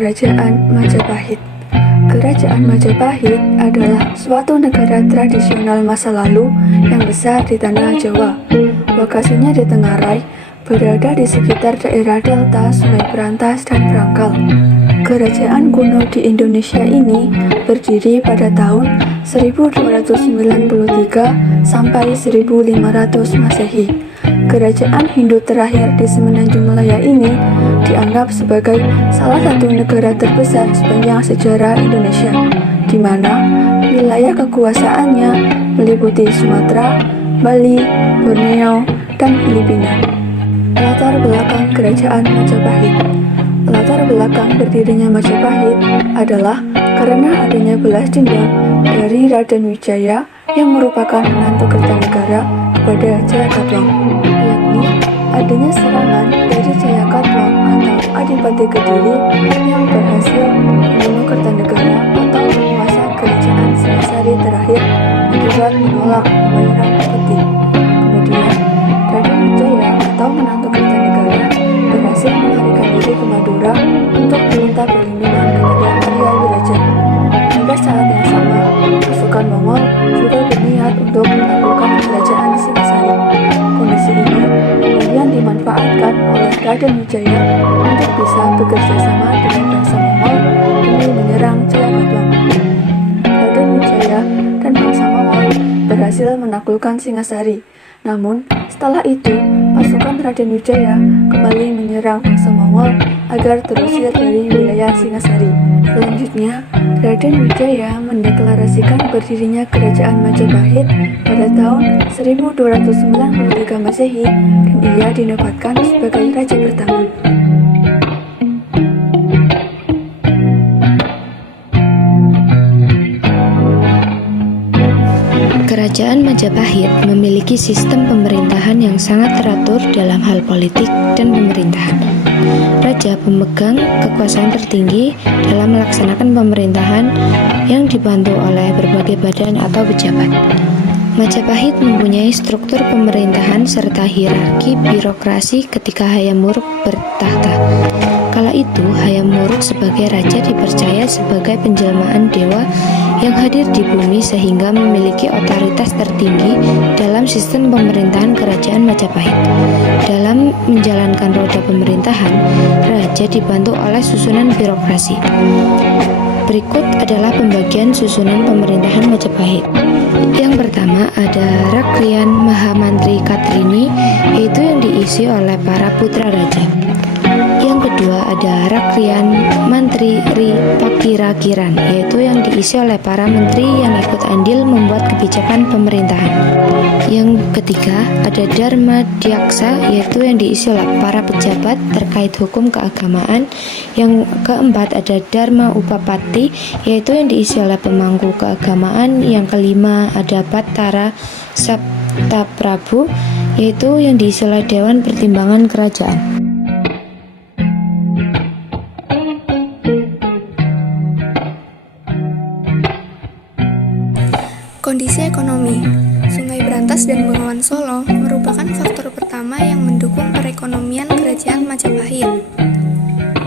Kerajaan Majapahit. Kerajaan Majapahit adalah suatu negara tradisional masa lalu yang besar di tanah Jawa. Lokasinya di Tenggarai, berada di sekitar daerah delta Sungai Berantas dan Brangkal. Kerajaan kuno di Indonesia ini berdiri pada tahun 1293 sampai 1500 Masehi. Kerajaan Hindu terakhir di Semenanjung Malaya ini dianggap sebagai salah satu negara terbesar sepanjang sejarah Indonesia, di mana wilayah kekuasaannya meliputi Sumatera, Bali, Borneo, dan Filipina. Latar belakang Kerajaan Majapahit. Latar belakang berdirinya Majapahit adalah karena adanya balas dendam dari Raden Wijaya yang merupakan menantu Kertanegara kepada Jayakatwang, yakni adanya serangan dari Jayakatwang atau Adipati Kediri yang berhasil membunuh Kertanegara atau penguasa Kerajaan Singasari terakhir akibat menolak pembayaran upeti. Kemudian Raden Wijaya atau menantu Kertanegara berhasil melarikan diri ke Madura untuk meminta perlindungan kepada Arya Wiraja. Pada saat yang sama, pasukan Mongol juga berniat untuk menaklukkan kerajaan Singasari. Kondisi ini kemudian dimanfaatkan oleh Raden Wijaya untuk bisa bekerja sama dengan bangsa Mongol demi menyerang Jayakatwang. Raden Wijaya dan bangsa Mongol berhasil menaklukkan Singasari. Namun, setelah itu, pasukan Raden Wijaya kembali menyerang bangsa Mongol agar terusir dari wilayah Singasari. Selanjutnya, Raden Wijaya mendeklarasikan berdirinya Kerajaan Majapahit pada tahun 1293 Masehi dan ia dinobatkan sebagai raja pertama. Kerajaan Majapahit memiliki sistem pemerintahan yang sangat teratur dalam hal politik dan pemerintahan. Raja pemegang kekuasaan tertinggi dalam melaksanakan pemerintahan yang dibantu oleh berbagai badan atau pejabat. Majapahit mempunyai struktur pemerintahan serta hierarki birokrasi ketika Hayam Wuruk bertahta. Kala itu, Hayam Wuruk sebagai raja dipercaya sebagai penjelmaan dewa yang hadir di bumi sehingga memiliki otoritas tertinggi dalam sistem pemerintahan Kerajaan Majapahit. Dalam menjalankan roda pemerintahan, raja dibantu oleh susunan birokrasi. Berikut adalah pembagian susunan pemerintahan Majapahit. Yang pertama ada Rakrian Mahamantri Katrini, yaitu yang diisi oleh para putra raja. Yang kedua ada Rakrian Mantri Ri Pakirakiran, yaitu yang diisi oleh para menteri yang ikut andil membuat kebijakan pemerintahan. Yang ketiga ada Dharma Diaksa, yaitu yang diisi oleh para pejabat terkait hukum keagamaan. Yang keempat ada Dharma Upapati, yaitu yang diisi oleh pemangku keagamaan. Yang kelima ada Battara Saptaprabu, yaitu yang diisi oleh Dewan Pertimbangan Kerajaan. Kondisi ekonomi. Sungai Berantas dan Bengawan Solo merupakan faktor pertama yang mendukung perekonomian Kerajaan Majapahit.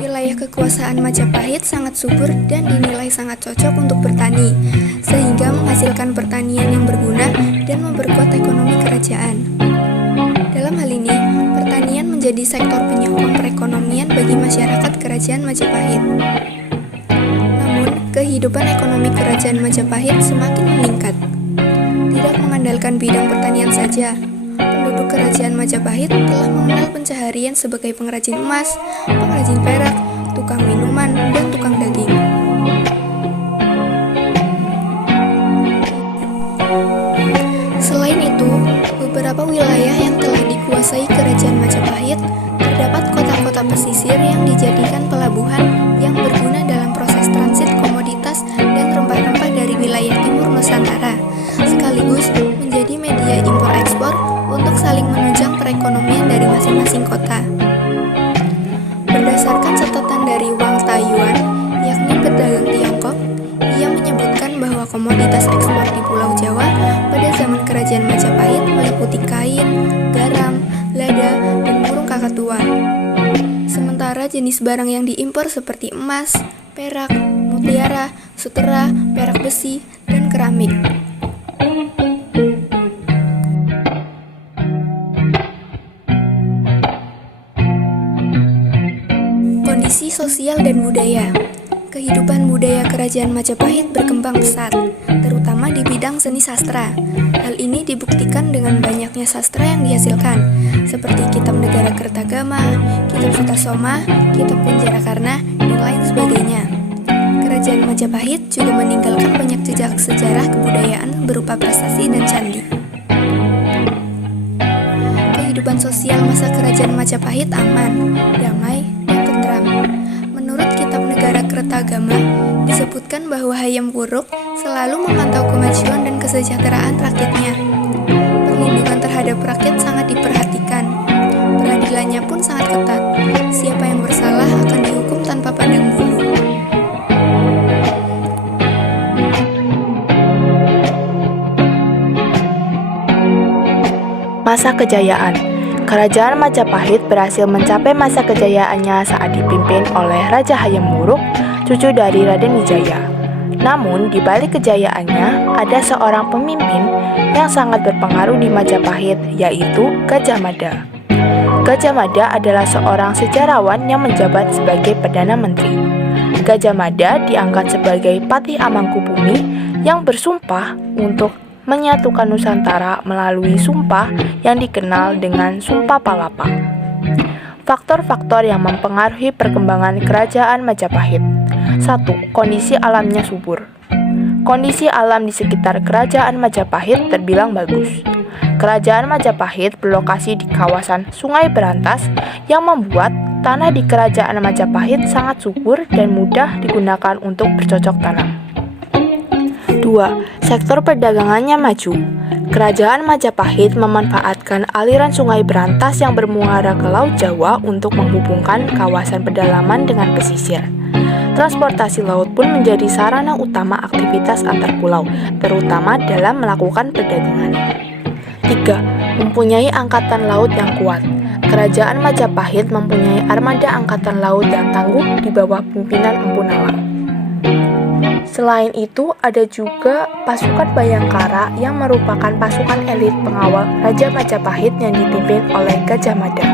Wilayah kekuasaan Majapahit sangat subur dan dinilai sangat cocok untuk bertani, sehingga menghasilkan pertanian yang berguna dan memperkuat ekonomi kerajaan. Dalam hal ini, pertanian menjadi sektor penyokong perekonomian bagi masyarakat Kerajaan Majapahit. Namun, kehidupan ekonomi Kerajaan Majapahit semakin meningkat. Tidak mengandalkan bidang pertanian saja, penduduk Kerajaan Majapahit telah mengenal pencaharian sebagai pengrajin emas, pengrajin perak, tukang minuman, dan tukang daging. Selain itu, beberapa wilayah yang telah dikuasai Kerajaan Majapahit terdapat kota-kota pesisir yang dijadikan pelabuhan yang berguna dalam proses transit komoditas dan rempah-rempah dari wilayah timur Nusantara, sekaligus menjadi media impor-ekspor untuk saling menunjang perekonomian dari masing-masing kota. Berdasarkan catatan dari Wang Taiyuan, yakni pedagang Tiongkok, ia menyebutkan bahwa komoditas ekspor di Pulau Jawa pada zaman Kerajaan Majapahit meliputi kain, garam, lada, dan burung kakatua. Sementara jenis jenis barang yang diimpor seperti emas, perak, mutiara, sutera, perak besi, dan keramik. Kondisi sosial dan budaya. Kehidupan budaya Kerajaan Majapahit berkembang pesat, terutama di bidang seni sastra. Hal ini dibuktikan dengan banyaknya sastra yang dihasilkan, seperti Kitab Negara Kertagama, Kitab Sutasoma, Kitab Kunjarakarna, dan lain sebagainya. Kerajaan Majapahit juga meninggalkan banyak jejak sejarah kebudayaan berupa prasasti dan candi. Kehidupan sosial masa Kerajaan Majapahit aman, damai, dan tentram. Menurut Kitab Negara Kertagama, disebutkan bahwa Hayam Wuruk selalu memantau kemajuan dan kesejahteraan rakyatnya. Perlindungan terhadap rakyat sangat diperhatikan. Peradilannya pun sangat ketat. Siapa yang bersalah akan dihukum tanpa pandang bulu. Masa kejayaan. Kerajaan Majapahit berhasil mencapai masa kejayaannya saat dipimpin oleh Raja Hayam Wuruk, cucu dari Raden Wijaya. Namun, di balik kejayaannya, ada seorang pemimpin yang sangat berpengaruh di Majapahit, yaitu Gajah Mada. Gajah Mada adalah seorang sejarawan yang menjabat sebagai Perdana Menteri. Gajah Mada diangkat sebagai Patih Amangkubumi yang bersumpah untuk menyatukan Nusantara melalui sumpah yang dikenal dengan Sumpah Palapa. Faktor-faktor yang mempengaruhi perkembangan Kerajaan Majapahit. 1. Kondisi alamnya subur. Kondisi alam di sekitar Kerajaan Majapahit terbilang bagus. Kerajaan Majapahit berlokasi di kawasan Sungai Berantas yang membuat tanah di Kerajaan Majapahit sangat subur dan mudah digunakan untuk bercocok tanam. 2. Sektor perdagangannya maju. Kerajaan Majapahit memanfaatkan aliran Sungai Berantas yang bermuara ke Laut Jawa untuk menghubungkan kawasan pedalaman dengan pesisir. Transportasi laut pun menjadi sarana utama aktivitas antar pulau, terutama dalam melakukan perdagangan. 3. Mempunyai angkatan laut yang kuat. Kerajaan Majapahit mempunyai armada angkatan laut yang tangguh di bawah pimpinan Empu Nawang. Selain itu, ada juga pasukan Bayangkara yang merupakan pasukan elit pengawal Raja Majapahit yang dipimpin oleh Gajah Mada.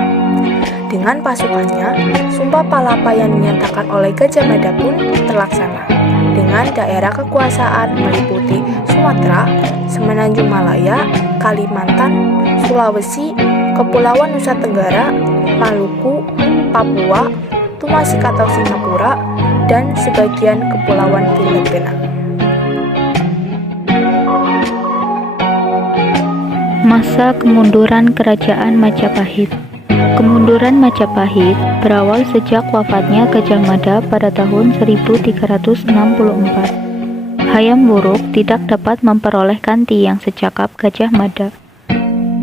Dengan pasukannya, Sumpah Palapa yang dinyatakan oleh Gajah Mada pun terlaksana. Dengan daerah kekuasaan meliputi Sumatera, Semenanjung Malaya, Kalimantan, Sulawesi, Kepulauan Nusa Tenggara, Maluku, Papua, Tumasik atau Singapura, dan sebagian Kepulauan Filipina. Masa kemunduran Kerajaan Majapahit. Kemunduran Majapahit berawal sejak wafatnya Gajah Mada pada tahun 1364. Hayam Wuruk tidak dapat memperoleh ganti yang secakap Gajah Mada.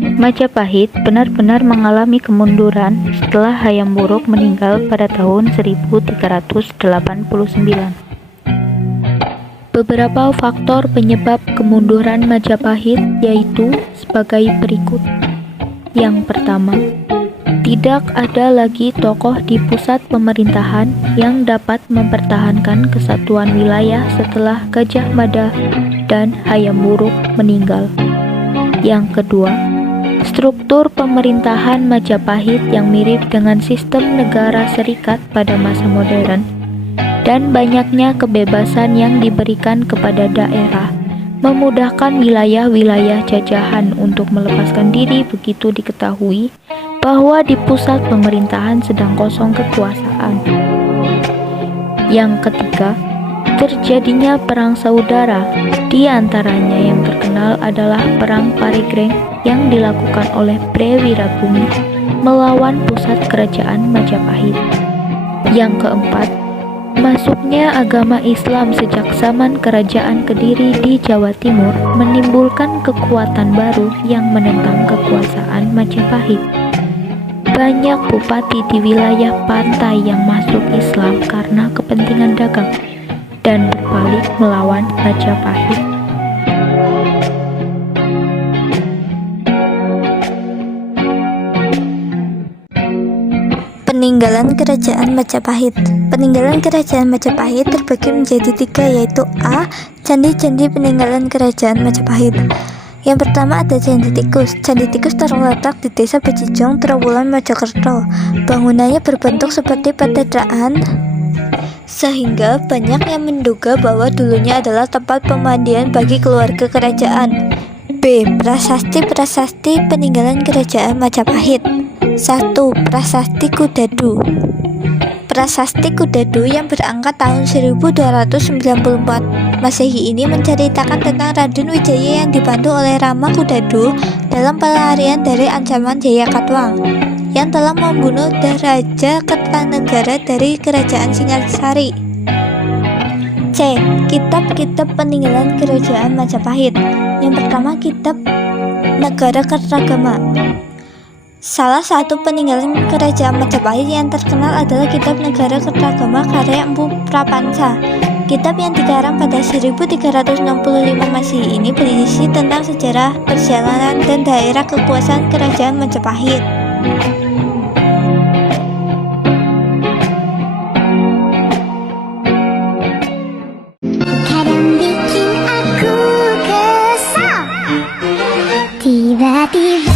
Majapahit benar-benar mengalami kemunduran setelah Hayam Wuruk meninggal pada tahun 1389. Beberapa faktor penyebab kemunduran Majapahit yaitu sebagai berikut. Yang pertama, tidak ada lagi tokoh di pusat pemerintahan yang dapat mempertahankan kesatuan wilayah setelah Gajah Mada dan Hayam Wuruk meninggal. Yang kedua, struktur pemerintahan Majapahit yang mirip dengan sistem negara serikat pada masa modern dan banyaknya kebebasan yang diberikan kepada daerah memudahkan wilayah-wilayah jajahan untuk melepaskan diri begitu diketahui bahwa di pusat pemerintahan sedang kosong kekuasaan. Yang ketiga, terjadinya perang saudara, di antaranya yang terkenal adalah Perang Parigreng yang dilakukan oleh Bre Wirabumi melawan pusat kerajaan Majapahit. Yang keempat, masuknya agama Islam sejak zaman Kerajaan Kediri di Jawa Timur menimbulkan kekuatan baru yang menentang kekuasaan Majapahit. Banyak bupati di wilayah pantai yang masuk Islam karena kepentingan dagang dan berbalik melawan Majapahit. Peninggalan Kerajaan Majapahit. Peninggalan Kerajaan Majapahit terbagi menjadi 3, yaitu A. Candi-candi peninggalan Kerajaan Majapahit. Yang pertama ada Candi Tikus. Candi Tikus terletak di Desa Becijong, Trowulan, Mojokerto. Bangunannya berbentuk seperti petedraan, sehingga banyak yang menduga bahwa dulunya adalah tempat pemandian bagi keluarga kerajaan. B. Prasasti peninggalan Kerajaan Majapahit. 1. Prasasti Kudadu. Prasasti Kudadu yang berangkat tahun 1294 Masehi ini menceritakan tentang Raden Wijaya yang dibantu oleh Rama Kudadu dalam pelarian dari ancaman Jayakatwang yang telah membunuh Raja Kertanegara dari Kerajaan Singasari. C. Kitab-kitab peninggalan Kerajaan Majapahit. Yang pertama, Kitab Negara Kertagama. Salah satu peninggalan Kerajaan Majapahit yang terkenal adalah Kitab Negara Kertagama karya Empu Prapanca. Kitab yang dikarang pada 1365 Masehi ini berisi tentang sejarah, perjalanan, dan daerah kekuasaan Kerajaan Majapahit. Kadang bikin aku kesal, tiba-tiba